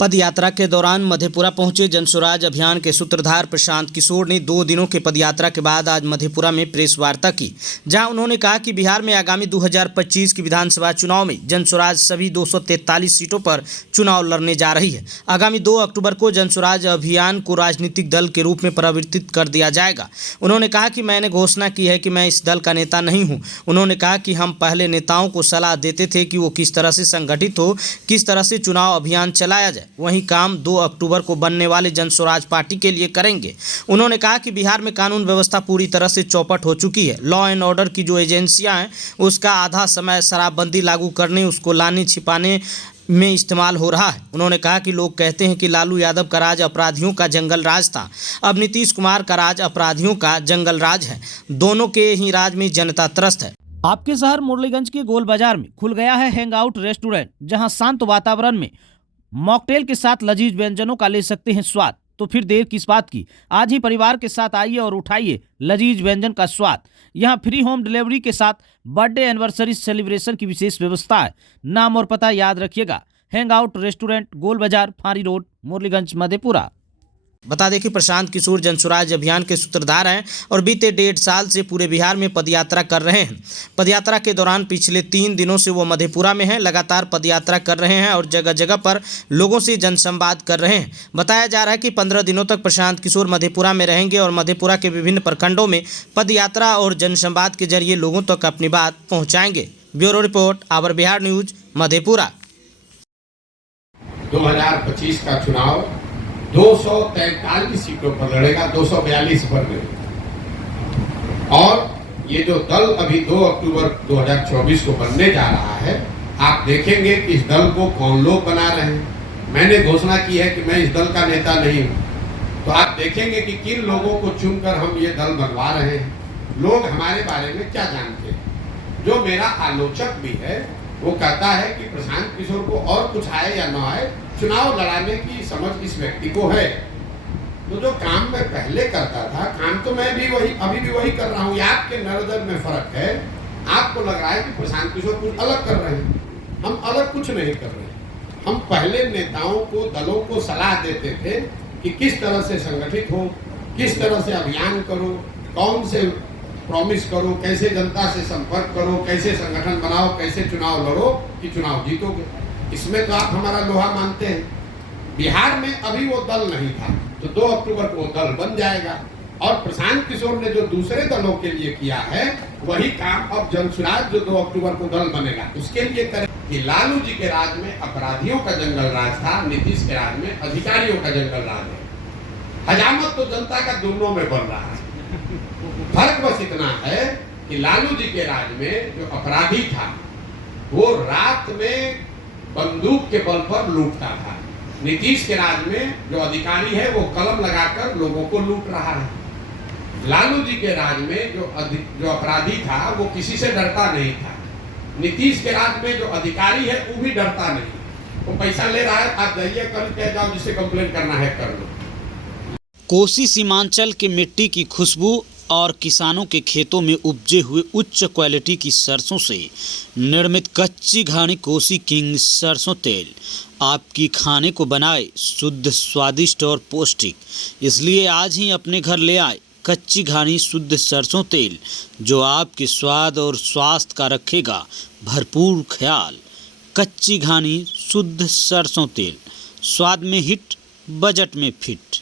पद यात्रा के दौरान मधेपुरा पहुंचे जनस्वराज अभियान के सूत्रधार प्रशांत किशोर ने 2 दिनों के पदयात्रा के बाद आज मधेपुरा में प्रेस वार्ता की, जहां उन्होंने कहा कि बिहार में आगामी 2025 की विधानसभा चुनाव में जनस्वराज सभी 243 सीटों पर चुनाव लड़ने जा रही है। आगामी 2 अक्टूबर को जनस्वराज अभियान को राजनीतिक दल के रूप में परिवर्तित कर दिया जाएगा। उन्होंने कहा कि मैंने घोषणा की है कि मैं इस दल का नेता नहीं हूँ। उन्होंने कहा कि हम पहले नेताओं को सलाह देते थे कि वो किस तरह से संगठित हो, किस तरह से चुनाव अभियान चलाया जाए, वही काम 2 अक्टूबर को बनने वाले जनस्वराज पार्टी के लिए करेंगे। उन्होंने कहा कि बिहार में कानून व्यवस्था पूरी तरह से चौपट हो चुकी है। लॉ एंड ऑर्डर की जो एजेंसियां हैं उसका आधा समय शराबबंदी लागू करने, उसको लाने छिपाने में इस्तेमाल हो रहा है। उन्होंने कहा कि लोग कहते हैं कि लालू यादव का राज अपराधियों का जंगल राज था, अब नीतीश कुमार का राज अपराधियों का जंगल राज है। दोनों के ही राज में जनता त्रस्त है। आपके शहर मुरलीगंज के गोल बाजार में खुल गया है हैंग आउट रेस्टोरेंट, जहां शांत वातावरण में मॉकटेल के साथ लजीज व्यंजनों का ले सकते हैं स्वाद। तो फिर देर किस बात की, आज ही परिवार के साथ आइए और उठाइए लजीज व्यंजन का स्वाद। यहां फ्री होम डिलीवरी के साथ बर्थडे एनिवर्सरी सेलिब्रेशन की विशेष व्यवस्था है। नाम और पता याद रखिएगा, हैंग आउट रेस्टोरेंट, गोल बाजार, फारी रोड, मुरलीगंज, मधेपुरा। बता दें कि प्रशांत किशोर जनस्वराज अभियान के सूत्रधार हैं और बीते 1.5 साल से पूरे बिहार में पदयात्रा कर रहे हैं। पदयात्रा के दौरान पिछले 3 दिनों से वो मधेपुरा में हैं, लगातार पदयात्रा कर रहे हैं और जगह जगह पर लोगों से जनसंवाद कर रहे हैं। बताया जा रहा है कि 15 दिनों तक प्रशांत किशोर मधेपुरा में रहेंगे और मधेपुरा के विभिन्न प्रखंडों में पदयात्रा और जनसंवाद के जरिए लोगों तक अपनी बात पहुँचाएंगे। Bureau report, our Bihar news, Madhepura. 2025 का चुनाव 243 सीटों पर लड़ेगा, 242 पर नहीं। और ये जो दल अभी 2 अक्टूबर 2024 को बनने जा रहा है, आप देखेंगे कि इस दल को कौन लोग बना रहे हैं। मैंने घोषणा की है कि मैं इस दल का नेता नहीं हूं, तो आप देखेंगे कि किन लोगों को चुनकर हम ये दल बनवा रहे हैं। लोग हमारे बारे में क्या जानते हैं। जो मेरा आलोचक भी है वो कहता है कि प्रशांत किशोर को और कुछ आए या न आए, चुनाव लड़ाने की समझ इस व्यक्ति को है। तो जो काम मैं पहले करता था, काम तो मैं भी अभी भी वही कर रहा हूँ। आपके नजर में फर्क है, आपको लग रहा है कि प्रशांत किशोर कुछ अलग कर रहे हैं। हम अलग कुछ नहीं कर रहे। हम पहले नेताओं को, दलों को सलाह देते थे कि किस तरह से संगठित हो, किस तरह से अभियान करो, कौन से प्रॉमिस करो, कैसे जनता से संपर्क करो, कैसे संगठन बनाओ, कैसे चुनाव लड़ो कि चुनाव जीतोगे। इसमें तो आप हमारा लोहा मानते हैं। बिहार में अभी वो दल नहीं था, तो 2 अक्टूबर को वो दल बन जाएगा। और प्रशांत किशोर ने जो दूसरे दलों के लिए किया है, वही काम अब जनस्वराज जो 2 अक्टूबर को दल बनेगा उसके लिए करें। कि लालू जी के राज में अपराधियों का जंगल राज था, नीतीश के राज में अधिकारियों का जंगल राज है। हजामत तो जनता का दोनों में बन रहा है। फर्क बस इतना है कि लालू जी के राज में जो अपराधी था वो रात में बंदूक के बल पर लूटता था। नीतीश के राज में जो अधिकारी है वो कलम लगाकर लोगों को लूट रहा है। लालू जी के राज में जो अपराधी था वो किसी से डरता नहीं था। नीतीश के राज में जो अधिकारी है वो भी डरता नहीं। वो पैसा ले रहा है, आप जाइए कल कह जाओ, जिसे कंप्लेन करना है कर लो। कोसी सीमांचल की मिट्टी की खुशबू और किसानों के खेतों में उपजे हुए उच्च क्वालिटी की सरसों से निर्मित कच्ची घानी कोसी किंग सरसों तेल आपकी खाने को बनाए शुद्ध, स्वादिष्ट और पौष्टिक। इसलिए आज ही अपने घर ले आए कच्ची घानी शुद्ध सरसों तेल, जो आपके स्वाद और स्वास्थ्य का रखेगा भरपूर ख्याल। कच्ची घानी शुद्ध सरसों तेल, स्वाद में हिट, बजट में फिट।